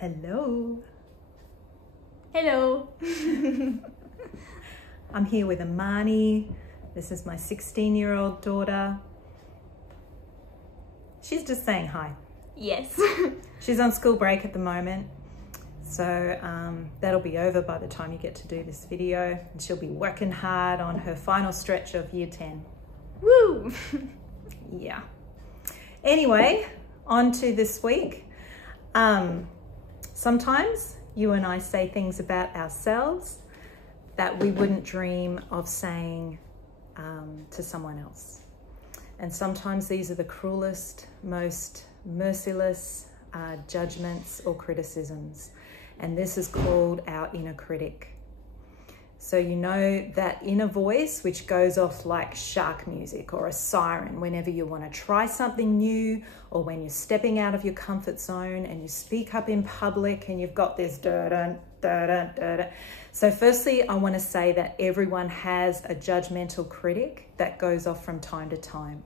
Hello. Hello. I'm here with Amani. This is my 16-year-old daughter. She's just saying hi. Yes. She's on school break at the moment. So that'll be over by the time you get to do this video. And she'll be working hard on her final stretch of year 10. Woo! Yeah. Anyway, on to this week. Sometimes you and I say things about ourselves that we wouldn't dream of saying to someone else. And sometimes these are the cruelest, most merciless judgments or criticisms. And this is called our inner critic. So you know that inner voice which goes off like shark music or a siren whenever you want to try something new, or when you're stepping out of your comfort zone and you speak up in public and you've got this da-dun, da-dun, da-dun. So firstly, I want to say that everyone has a judgmental critic that goes off from time to time.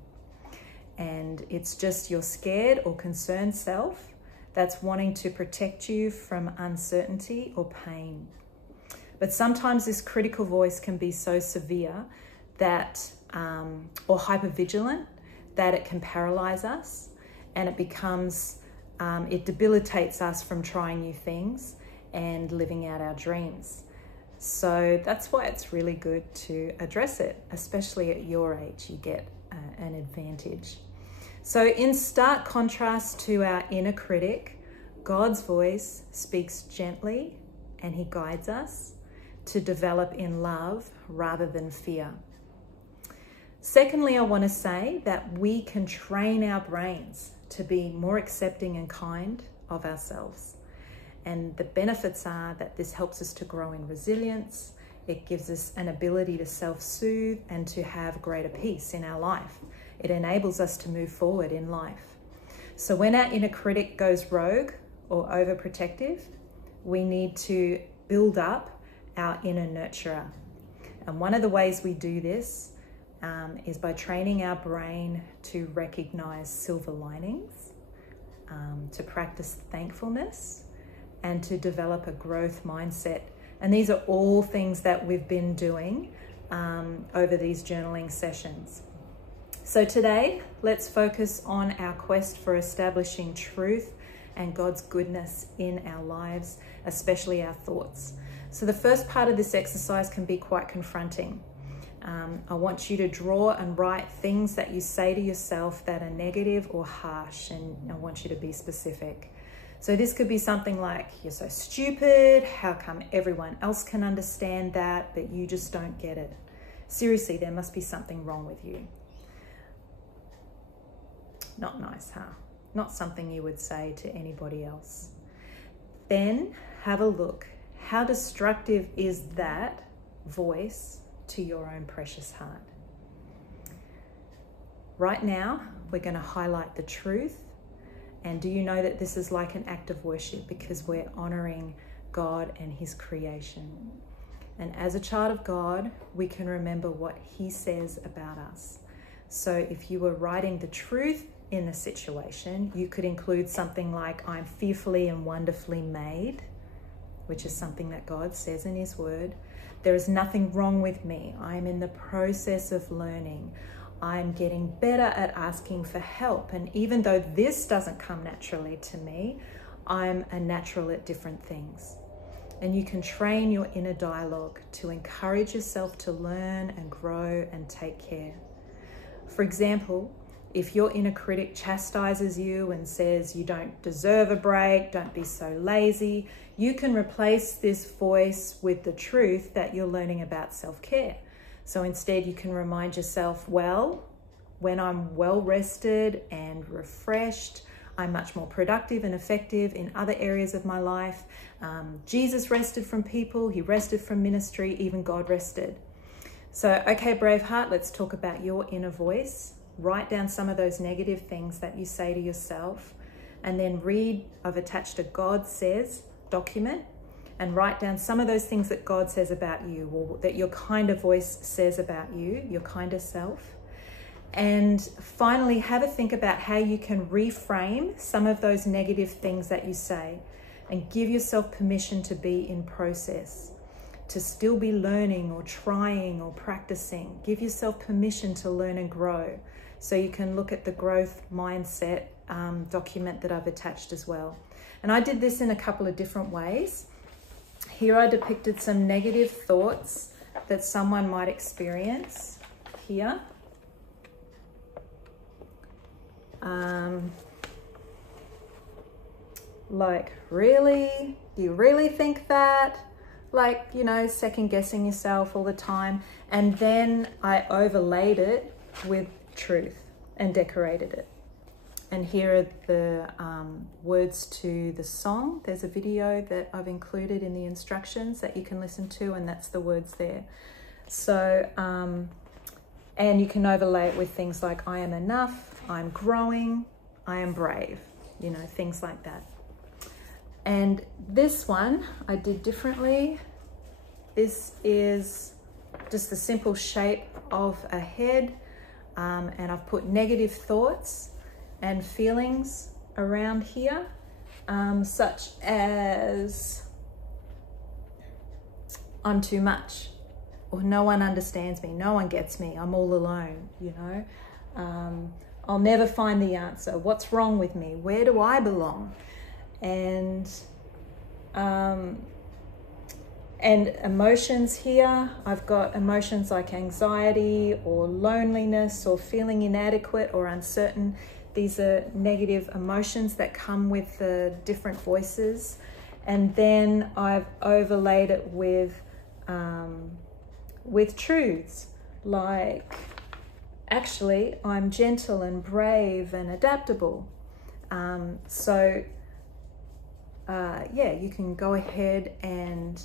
And it's just your scared or concerned self that's wanting to protect you from uncertainty or pain. But sometimes this critical voice can be so severe that, or hypervigilant, that it can paralyze us, and it becomes, it debilitates us from trying new things and living out our dreams. So that's why it's really good to address it, especially at your age, you get an advantage. So in stark contrast to our inner critic, God's voice speaks gently and he guides us to develop in love rather than fear. Secondly, I want to say that we can train our brains to be more accepting and kind of ourselves. And the benefits are that this helps us to grow in resilience. It gives us an ability to self-soothe and to have greater peace in our life. It enables us to move forward in life. So when our inner critic goes rogue or overprotective, we need to build up our inner nurturer. And one of the ways we do this is by training our brain to recognize silver linings, to practice thankfulness, and to develop a growth mindset. And these are all things that we've been doing over these journaling sessions. So today, let's focus on our quest for establishing truth and God's goodness in our lives, especially our thoughts. So the first part of this exercise can be quite confronting. I want you to draw and write things that you say to yourself that are negative or harsh, and I want you to be specific. So this could be something like, you're so stupid, how come everyone else can understand that, but you just don't get it? Seriously, there must be something wrong with you. Not nice, huh? Not something you would say to anybody else. Then have a look. How destructive is that voice to your own precious heart? Right now, we're going to highlight the truth. And do you know that this is like an act of worship, because we're honoring God and his creation. And as a child of God, we can remember what he says about us. So if you were writing the truth in the situation, you could include something like, I'm fearfully and wonderfully made, which is something that God says in his word. There is nothing wrong with me. I'm in the process of learning. I'm getting better at asking for help. And even though this doesn't come naturally to me, I'm a natural at different things. And you can train your inner dialogue to encourage yourself to learn and grow and take care. For example, if your inner critic chastises you and says you don't deserve a break, don't be so lazy, you can replace this voice with the truth that you're learning about self-care. So instead you can remind yourself, well, when I'm well rested and refreshed, I'm much more productive and effective in other areas of my life. Jesus rested from people, he rested from ministry, even God rested. So, okay, Braveheart, let's talk about your inner voice. Write down some of those negative things that you say to yourself, and then read, I've attached a God Says document, and write down some of those things that God says about you, or that your kinder voice says about you, your kinder self. And finally, have a think about how you can reframe some of those negative things that you say. and give yourself permission to be in process, to still be learning or trying or practicing. Give yourself permission to learn and grow. So you can look at the growth mindset document that I've attached as well. And I did this in a couple of different ways. Here I depicted some negative thoughts that someone might experience here. Like, really? Do you really think that? Like, you know, second guessing yourself all the time. And then I overlaid it with truth and decorated it. And here are the words to the song. There's a video that I've included in the instructions that you can listen to, and that's the words there. So, and you can overlay it with things like I am enough, I'm growing, I am brave, you know, things like that. And this one I did differently. This is just the simple shape of a head, and I've put negative thoughts and feelings around here, such as I'm too much, or no one understands me, no one gets me, I'm all alone, you know. I'll never find the answer, what's wrong with me, where do I belong? And emotions here, I've got emotions like anxiety or loneliness or feeling inadequate or uncertain. These are negative emotions that come with the different voices. And then I've overlaid it with truths like, actually, I'm gentle and brave and adaptable. Yeah, you can go ahead and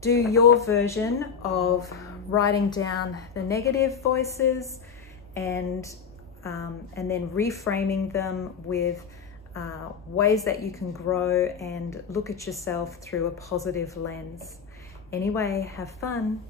do your version of writing down the negative voices and then reframing them with ways that you can grow and look at yourself through a positive lens. Anyway, have fun.